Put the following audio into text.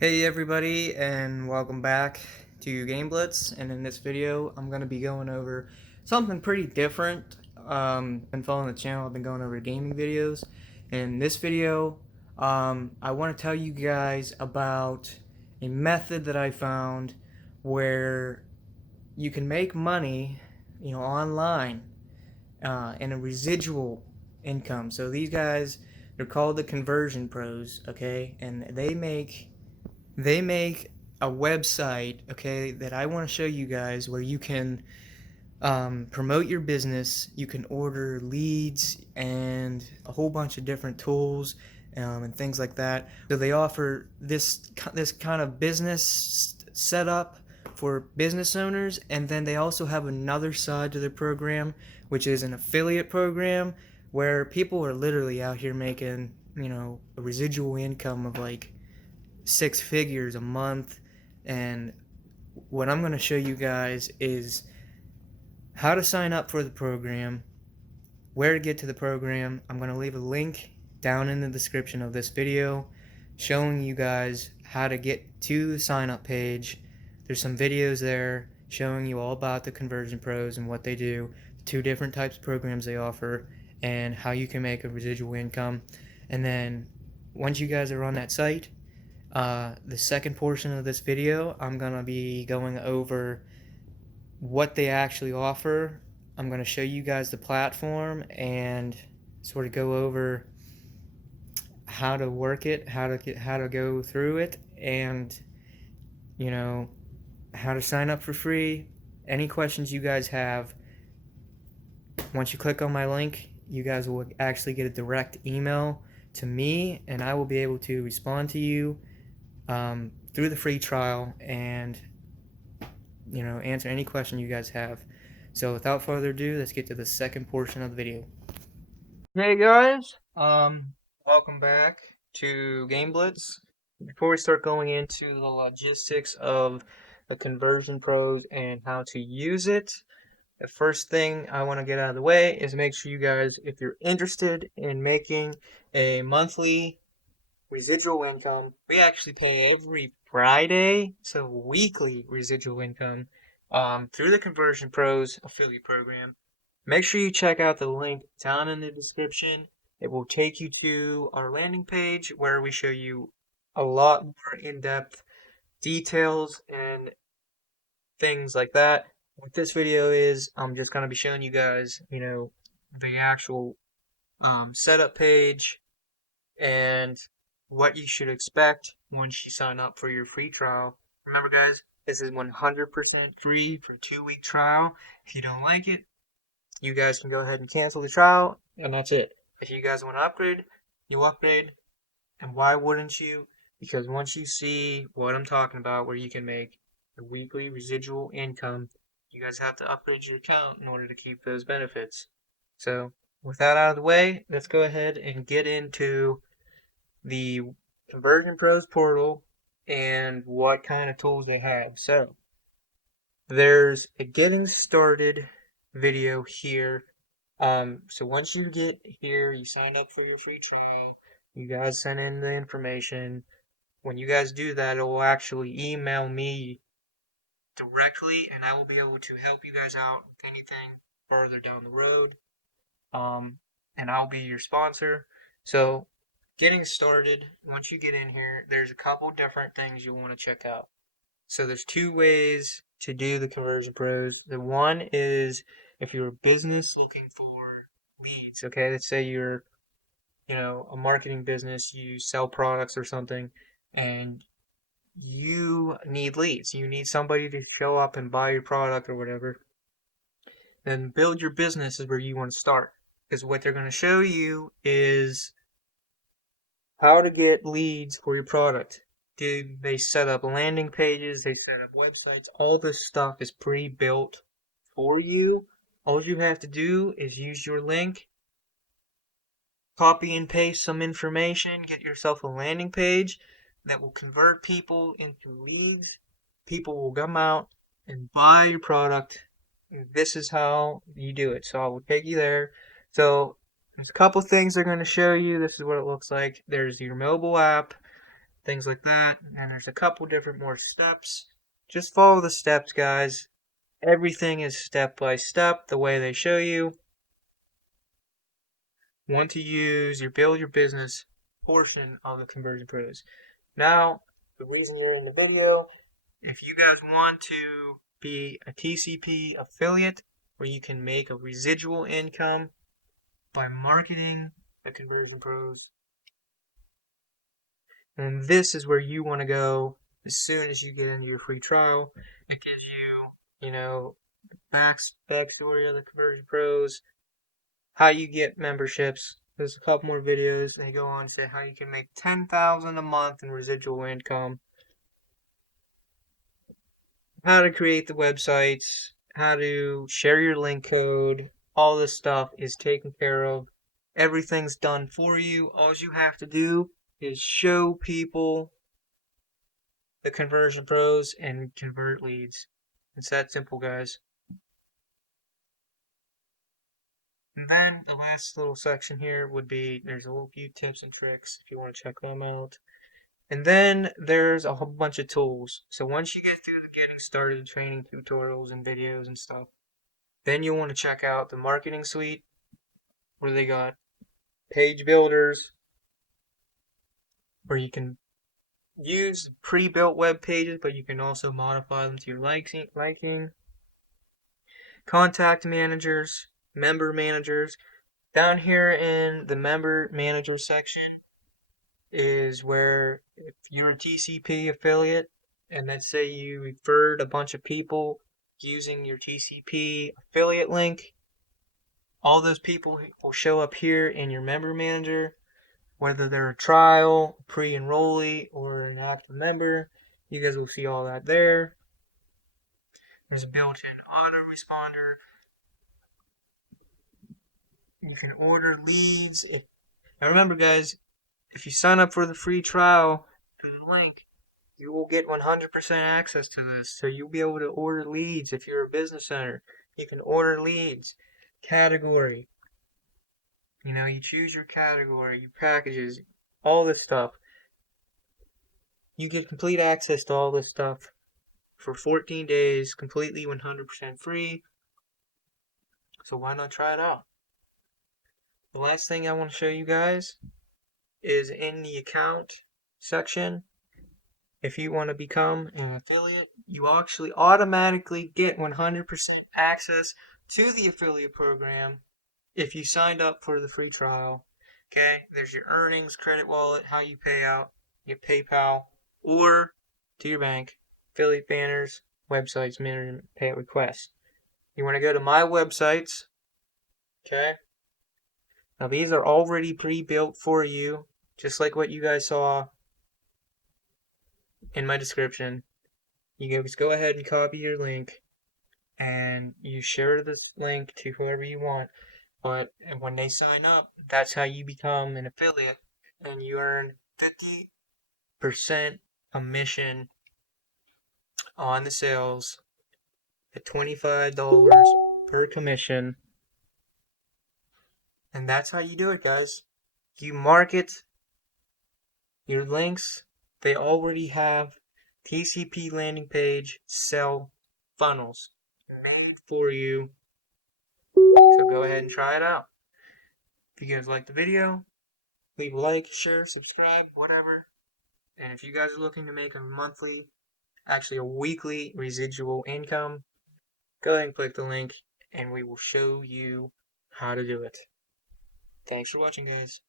Hey everybody, and welcome back to Game Blitz. And in this video, I'm going to be going over something pretty different. Been following the channel, I've been going over gaming videos. In this video, I want to tell you guys about a method that I found where you can make money, online, and a residual income. So these guys, they're called the conversion pros, okay, and they make a website, okay, that I want to show you guys where you can promote your business. You can order leads and a whole bunch of different tools and things like that. So they offer this kind of business setup for business owners, and then they also have another side to their program, which is an affiliate program where people are literally out here making a residual income of like six figures a month. And what I'm going to show you guys is how to sign up for the program, where to get to the program. I'm going to leave a link down in the description of this video showing you guys how to get to the sign up page. There's some videos there showing you all about the conversion pros and what they do, the two different types of programs they offer, and how you can make a residual income. And then once you guys are on that site, the second portion of this video, I'm going to be going over what they actually offer. I'm going to show you guys the platform and sort of go over how to work it, how to go through it, and you know how to sign up for free. Any questions you guys have, once you click on my link, you guys will actually get a direct email to me, and I will be able to respond to you through the free trial and answer any question you guys have. So without further ado, let's get to the second portion of the video. Hey guys, welcome back to Game Blitz. Before we start going into the logistics of the conversion pros and how to use it, the first thing I want to get out of the way is make sure you guys, if you're interested in making a monthly residual income, we actually pay every Friday, so weekly residual income through the Conversion Pros affiliate program. Make sure you check out the link down in the description. It will take you to our landing page where we show you a lot more in-depth details and things like that. What this video is, I'm just going to be showing you guys, the actual setup page and what you should expect once you sign up for your free trial. Remember, guys, this is 100% free for a 2-week trial. If you don't like it, you guys can go ahead and cancel the trial, and that's it. If you guys want to upgrade, you'll upgrade. And why wouldn't you? Because once you see what I'm talking about, where you can make a weekly residual income, you guys have to upgrade your account in order to keep those benefits. So, with that out of the way, let's go ahead and get into the Conversion Pros portal and what kind of tools they have. So, there's a getting started video here. So once you get here, you sign up for your free trial, you guys send in the information. When you guys do that, it will actually email me directly, and I will be able to help you guys out with anything further down the road. And I'll be your sponsor. So, getting started, once you get in here, there's a couple different things you'll want to check out. So there's two ways to do the conversion pros. The one is if you're a business looking for leads, okay? Let's say you're, a marketing business, you sell products or something, and you need leads. You need somebody to show up and buy your product or whatever. Then build your business is where you want to start. Because what they're going to show you is how to get leads for your product. They set up landing pages, they set up websites. All this stuff is pre-built for you. All you have to do is use your link, copy and paste some information, get yourself a landing page that will convert people into leads. People will come out and buy your product. This is how you do it. So I will take you there. So there's a couple things they're going to show you. This is what it looks like. There's your mobile app things like that. And there's a couple different more steps. Just follow the steps, guys. Everything is step by step, the way they show you. Want to use your build your business portion of the Conversion Pros. Now, the reason you're in the video, if you guys want to be a TCP affiliate where you can make a residual income by marketing the Conversion Pros, and this is where you want to go as soon as you get into your free trial. It gives you, backstory of the Conversion Pros, how you get memberships. There's a couple more videos. They go on to say how you can make $10,000 a month in residual income, how to create the websites, how to share your link code. All this stuff is taken care of. Everything's done for you. All you have to do is show people the Conversion Pros and convert leads. It's that simple, guys. And then the last little section here would be there's a little few tips and tricks if you want to check them out. And then there's a whole bunch of tools. So once you get through the getting started training tutorials and videos and stuff, then you'll want to check out the marketing suite where they got page builders where you can use pre-built web pages, but you can also modify them to your liking. Contact managers, member managers. Down here in the member manager section is where if you're a TCP affiliate and let's say you referred a bunch of people using your TCP affiliate link, all those people will show up here in your member manager, whether they're a trial, pre-enrollee, or an active member. You guys will see all that there. There's a built-in autoresponder. You can order leads. Now remember, guys, if you sign up for the free trial through the link, you will get 100% access to this. So you'll be able to order leads if you're a business owner. You can order leads. Category. You choose your category, your packages, all this stuff. You get complete access to all this stuff for 14 days, completely 100% free. So why not try it out? The last thing I want to show you guys is in the account section. If you want to become an affiliate, you actually automatically get 100% access to the affiliate program if you signed up for the free trial. Okay, there's your earnings, credit wallet, how you pay out, your PayPal, or to your bank, affiliate banners, websites, minimum payout requests. You want to go to my websites. Okay, now these are already pre-built for you, just like what you guys saw in my description. You guys go ahead and copy your link and you share this link to whoever you want. But when they sign up, that's how you become an affiliate, and you earn 50% commission on the sales at $25 per commission. And that's how you do it, guys. You market your links. They already have TCP landing page sell funnels made for you. So go ahead and try it out. If you guys liked the video, leave a like, share, subscribe, whatever. And if you guys are looking to make a weekly residual income, go ahead and click the link and we will show you how to do it. Thanks for watching, guys.